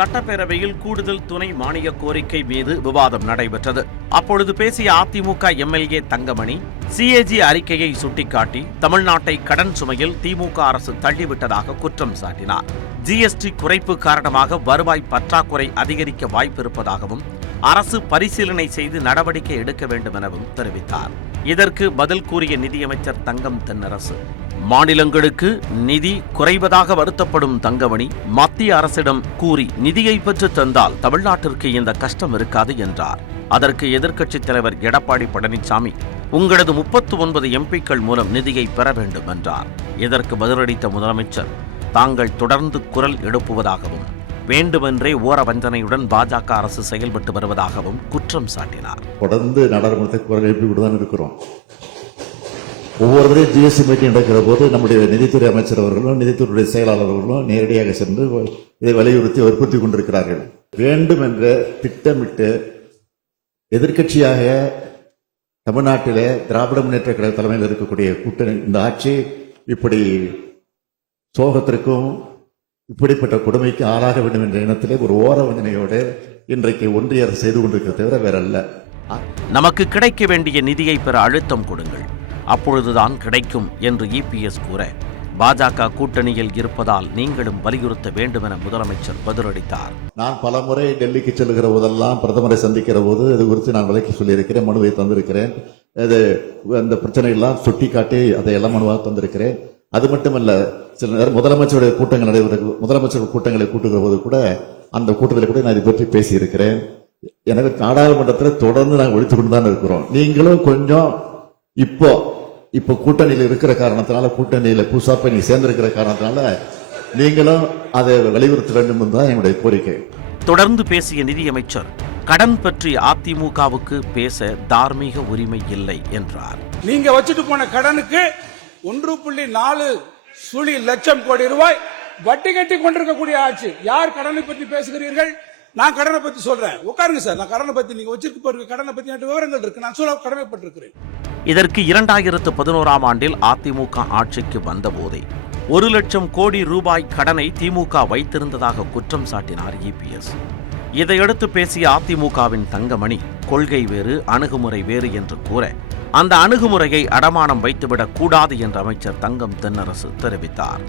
சட்டப்பேரவையில் கூடுதல் துணை மானிய கோரிக்கை மீது விவாதம் நடைபெற்றது. அப்பொழுது பேசிய அதிமுக எம்எல்ஏ தங்கமணி சிஏஜி அறிக்கையை சுட்டிக்காட்டி தமிழ்நாட்டை கடன் சுமையில் திமுக அரசு தள்ளிவிட்டதாக குற்றம் சாட்டினார். ஜிஎஸ்டி குறைப்பு காரணமாக வருவாய் பற்றாக்குறை அதிகரிக்க வாய்ப்பிருப்பதாகவும் அரசு பரிசீலனை செய்து நடவடிக்கை எடுக்க வேண்டும் எனவும் தெரிவித்தார். இதற்கு பதில் கூறிய நிதியமைச்சர் தங்கம் தென்னரசு, மாநிலங்களுக்கு நிதி குறைவதாக வருத்தப்படும் தங்கமணி மத்திய அரசிடம் கூறி நிதியை பெற்று தந்தால் தமிழ்நாட்டிற்கு இந்த கஷ்டம் இருக்காது என்றார். அதற்கு எதிர்க்கட்சித் தலைவர் எடப்பாடி பழனிசாமி, உங்களது 39 எம்பிக்கள் மூலம் நிதியை பெற வேண்டும் என்றார். இதற்கு பதிலளித்த முதலமைச்சர், தாங்கள் தொடர்ந்து குரல் எழுப்புவதாகவும் வேண்டுமென்றே ஓர வஞ்சனையுடன் பாஜக அரசு செயல்பட்டு வருவதாகவும் குற்றம் சாட்டினார். தொடர்ந்து நாடாளுமன்றத்தை குரல் எழுப்பி தான் இருக்கிறோம். ஒவ்வொருவரையும் ஜிஎஸ்டி மீட்டிங் நடக்கிற போது நம்முடைய நிதித்துறை அமைச்சர் அவர்களும் நிதித்துறை செயலாளர்களும் நேரடியாக சென்று இதை வலியுறுத்தி வற்புறுத்தி கொண்டிருக்கிறார்கள். வேண்டும் என்ற திட்டமிட்டு எதிர்க்கட்சியாக தமிழ்நாட்டிலே திராவிட முன்னேற்ற கழக தலைமையில் இருக்கக்கூடிய கூட்டணி இந்த ஆட்சி இப்படி சோகத்திற்கும் இப்படிப்பட்ட கொடுமைக்கு ஆளாக வேண்டும் என்ற எண்ணத்திலே ஒரு ஓர வஞ்சனையோடு இன்றைக்கு ஒன்றிய அரசு செய்து கொண்டிருக்கிற தவிர வேறல்ல. நமக்கு கிடைக்க வேண்டிய நிதியை பெற அழுத்தம் கொடுங்கள், அப்பொழுதுதான் கிடைக்கும் என்று இபிஎஸ் கூற, பாஜக கூட்டணியில் இருப்பதால் நீங்களும் வலியுறுத்த வேண்டும் என முதலமைச்சர் பதிலளித்தார். நான் பல முறை டெல்லிக்கு செல்லுகிற போதெல்லாம் பிரதமரை சந்திக்கிற போது இது குறித்து நான் விளக்கி சொல்லியிருக்கிறேன், மனுவை தந்திருக்கிறேன். அந்த பிரச்சனைகள்லாம் சுட்டிக்காட்டி அதையெல்லாம் மனுவாக தந்திருக்கிறேன். அது மட்டுமல்ல, சில நேரம் முதலமைச்சருடைய கூட்டங்கள் முதலமைச்சர் கூட்டங்களை கூட்டுகிற போது கூட அந்த கூட்டத்தில் கூட நான் இதை பற்றி பேசியிருக்கிறேன். எனவே நாடாளுமன்றத்தில் தொடர்ந்து நாங்கள் ஒழித்துக் கொண்டு தான் இருக்கிறோம். நீங்களும் கொஞ்சம் இப்போ கூட்டணியில் இருக்கிற காரணத்தினால, கூட்டணியில புதுசாக நீ சேர்ந்திருக்கிற காரணத்தினால நீங்களும் அதை வலியுறுத்த வேண்டும் என்றுதான் என்னுடைய கோரிக்கை. தொடர்ந்து பேசிய நிதியமைச்சர், கடன் பற்றி அதிமுகவுக்கு பேச தார்மீக உரிமை இல்லை என்றார். நீங்க வச்சுட்டு போன கடனுக்கு 1.4 லட்சம் கோடி ரூபாய் வட்டி கட்டி கொண்டிருக்கக்கூடிய ஆட்சி. யார் கடனை பற்றி பேசுகிறீர்கள்? நான் கடனை பத்தி சொல்றேன், உட்காருங்க சார். நான் கடனை பத்தி, நீங்க வச்சிருக்க கடனை பத்தி விவரங்கள் இருக்கு, நான் சொல்ல கடமைப்பட்டிருக்கிறேன். இதற்கு 2011ஆம் ஆண்டில் அதிமுக ஆட்சிக்கு வந்தபோதே 1 லட்சம் கோடி ரூபாய் கடனை திமுக வைத்திருந்ததாக குற்றம் சாட்டினார் இபிஎஸ். இதையடுத்து பேசிய அதிமுகவின் தங்கமணி, கொள்கை வேறு அணுகுமுறை வேறு என்று கூற, அந்த அணுகுமுறையை அடமானம் வைத்துவிடக் கூடாது என்று அமைச்சர் தங்கம் தென்னரசு தெரிவித்தார்.